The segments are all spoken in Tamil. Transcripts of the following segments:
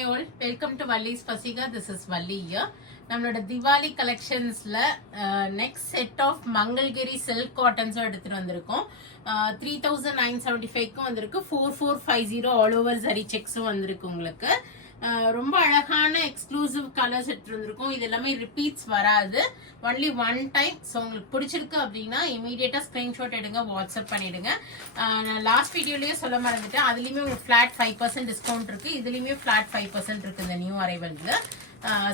Hi all, welcome to Valli's Fasika. This is Valli here. நம்மளோட திவாலி கலெக்ஷன்ஸ்ல next set of Mangalagiri silk cottons எடுத்துட்டு வந்திருக்கோம். 3975க்கும் வந்திருக்கு. 4450 ஆல் ஓவர் ஜரி செக்ஸும் வந்திருக்கு உங்களுக்கு. ரொம்ப அழகான எக்ஸ்க்ளூசிவ் கலர்ஸ் எடுத்துட்டு வந்திருக்கோம். இது எல்லாமே ரிப்பீட்ஸ் வராது, ஒன்லி ஒன் டைம். ஸோ உங்களுக்கு பிடிச்சிருக்கு அப்படின்னா இமீடியட்டா ஸ்கிரீன்ஷாட் எடுங்க, வாட்ஸ்அப் பண்ணிடுங்க. நான் லாஸ்ட் வீடியோலயே சொல்ல மறந்துட்டேன், அதுலயுமே உங்களுக்கு ஃபிளாட் 5% டிஸ்கவுண்ட் இருக்கு, இதுலயுமே ஃபிளாட் 5% இருக்கு இந்த நியூ அரைவல்ல.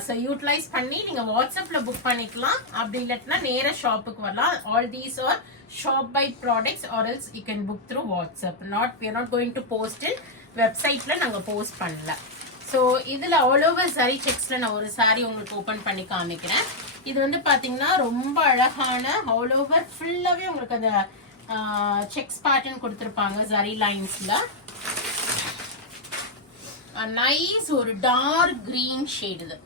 ஸோ யூட்டிலைஸ் பண்ணி நீங்க வாட்ஸ்அப்ல புக் பண்ணிக்கலாம், அப்படி இல்லாட்டினா நேர ஷாப்புக்கு வரலாம். All these are shop by products or else you can book through WhatsApp. we are not going to post it. வெப்சைட்ல நாங்க போஸ்ட் பண்ணல. ஸோ இதுல ஆல் ஓவர் சாரி செக்ஸ்ல நான் ஒரு சாரி உங்களுக்கு ஓபன் பண்ணி காமிக்கிறேன். இது வந்து பாத்தீங்கன்னா ரொம்ப அழகான ஆல் ஓவர் ஃபுல்லாவே உங்களுக்கு அந்த செக்ஸ் பேட்டர்ன் கொடுத்திருப்பாங்க ஜரி லைன்ஸ்ல. நைஸ் ஒரு டார்க் கிரீன் ஷேட், இது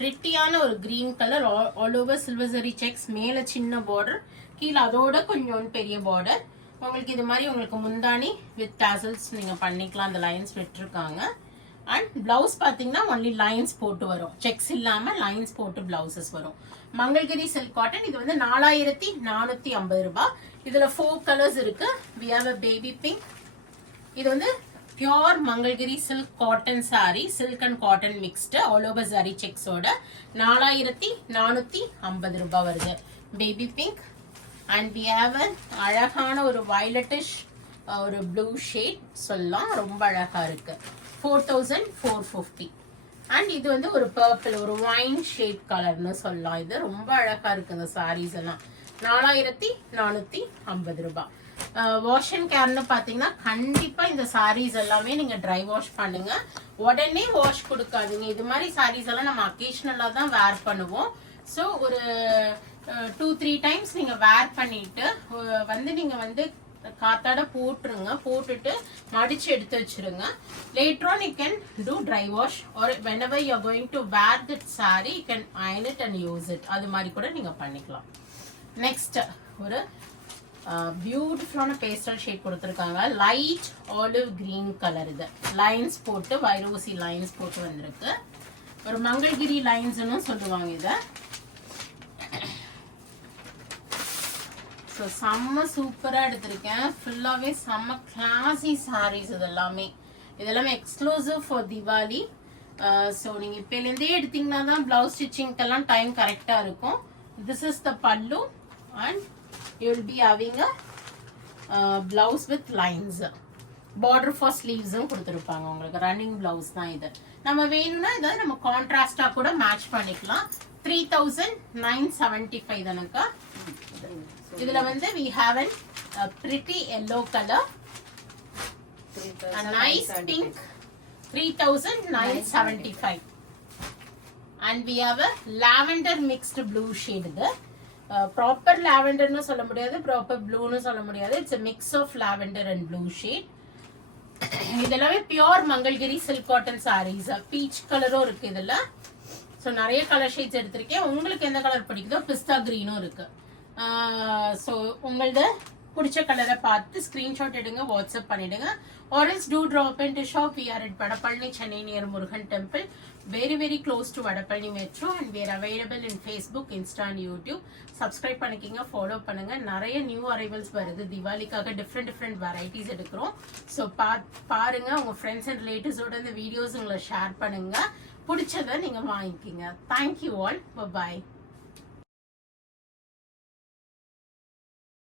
பிரிட்டியான ஒரு green colour. All over silver zari sex, மேல சின்ன பார்டர், கீழே அதோட கொஞ்சம் பெரிய பார்டர். உங்களுக்கு இது மாதிரி உங்களுக்கு முந்தானி வித் டாசல்ஸ் நீங்க பண்ணிக்கலாம். அந்த லைன்ஸ் விட்டுருக்காங்க. அண்ட் பிளவுஸ் பாத்தீங்கன்னா ஒன்லி லைன்ஸ் போட்டு வரும், செக்ஸ் இல்லாம லைன்ஸ் போட்டு பிளவுசஸ் வரும். Mangalagiri silk cotton. இது வந்து 4450 ரூபாய். இதுல 4 கலர்ஸ் இருக்கு. we have a baby pink. இது வந்து pure Mangalagiri silk cotton sari, silk and cotton mixed all over sari செக்ஸோட 4450 ரூபாய் வருது. Baby pink. And we have a அழகான ஒரு வயலட்டிஷ் ஒரு ப்ளூ ஷேட் சொல்லலாம், ரொம்ப அழகா இருக்கு. 4450. அண்ட் இது வந்து ஒரு பர்பிள் ஒரு வைன் ஷேட் கலர்னு சொல்லலாம். இது ரொம்ப அழகா இருக்கு. இந்த சாரீஸ் எல்லாம் 4450 ரூபாய். வாஷ் அண்ட் கேர்னு பாத்தீங்கன்னா கண்டிப்பா இந்த சாரீஸ் எல்லாமே நீங்க ட்ரை வாஷ் பண்ணுங்க, உடனே வாஷ் கொடுக்காதீங்க. இது மாதிரி சாரீஸ் எல்லாம் நம்ம அக்கேஷனலா தான் வேர் பண்ணுவோம். ஸோ ஒரு 2-3 டைம்ஸ் நீங்க வேர் பண்ணிட்டு வந்து நீங்க வந்து காத்தாட போட்டுருங்க, போட்டுட்டு மடிச்சு எடுத்து வச்சிருங்க. later on you can do dry wash or whenever you are going to wear that saree you can iron it and use it. அது மாதிரி கூட நீங்க பண்ணிக்கலாம். நெக்ஸ்ட் ஒரு பியூட்டிஃபுல்லான பேஸ்டல் ஷேட் கொடுத்துருக்காங்க, லைட் ஆலிவ் கிரீன் கலர். இது லைன்ஸ் போட்டு வைரோசி லைன்ஸ் போட்டு வந்திருக்கு. ஒரு மங்கள்கிரி லைன்ஸ்னு சொல்லுவாங்க இதை. ஸோ செம்ம சூப்பராக எடுத்திருக்கேன். ஃபுல்லாகவே செம்ம கிளாசி சாரீஸ். இதெல்லாமே எக்ஸ்க்ளூசிவ் ஃபார் திவாலி. ஸோ நீங்கள் இப்போலேருந்தே எடுத்தீங்கன்னா தான் பிளவுஸ் ஸ்டிச்சிங்க்கெல்லாம் டைம் கரெக்டாக இருக்கும். This is the pallu and you will be having a blouse with lines. Border for ஸ்லீவ்ஸும் கொடுத்துருப்பாங்க உங்களுக்கு. ரன்னிங் பிளவுஸ் தான் இது. நம்ம வேணும்னா இதை நம்ம கான்ட்ராஸ்டாக கூட மேட்ச் பண்ணிக்கலாம். 3975 தானக்கா. இதுல வந்து we have a pretty yellow color, a nice pink, 3975. and we have a lavender mixed blue shade. இது proper lavender னு சொல்ல முடியாது, proper blue னு சொல்ல முடியாது. it's a mix of lavender and blue shade. இதெல்லாமே pure Mangalagiri silk cotton saris. Peach கலரும் இருக்கு இதுல. ஸோ நிறைய கலர் ஷேட்ஸ் எடுத்திருக்கேன். உங்களுக்கு எந்த கலர் பிடிக்குதோ, பிஸ்தா கிரீனும் இருக்கு. ஸோ உங்களது பிடிச்ச கலரை பார்த்து ஸ்கிரீன்ஷாட் எடுங்க, வாட்ஸ்அப் பண்ணிடுங்க. or else do drop into shop. we are at Vadapalani, Chennai near Murugan temple, very very close to Vadapalani metro, and we are available in Facebook, Insta and YouTube. subscribe பண்ணிக்கங்க, ஃபாலோ பண்ணுங்க. நிறைய நியூ அரைவல்ஸ் வருது திவாலிக்காக. டிஃப்ரெண்ட் வெரைட்டிஸ் எடுக்கிறோம். ஸோ பாருங்க, உங்க ஃப்ரெண்ட்ஸ் அண்ட் ரிலேட்டிவ்ஸோட இந்த வீடியோஸ் உங்களை ஷேர் பண்ணுங்க. பிடிச்சதை நீங்க வாங்கிக்கிங்க. Thank you all, by.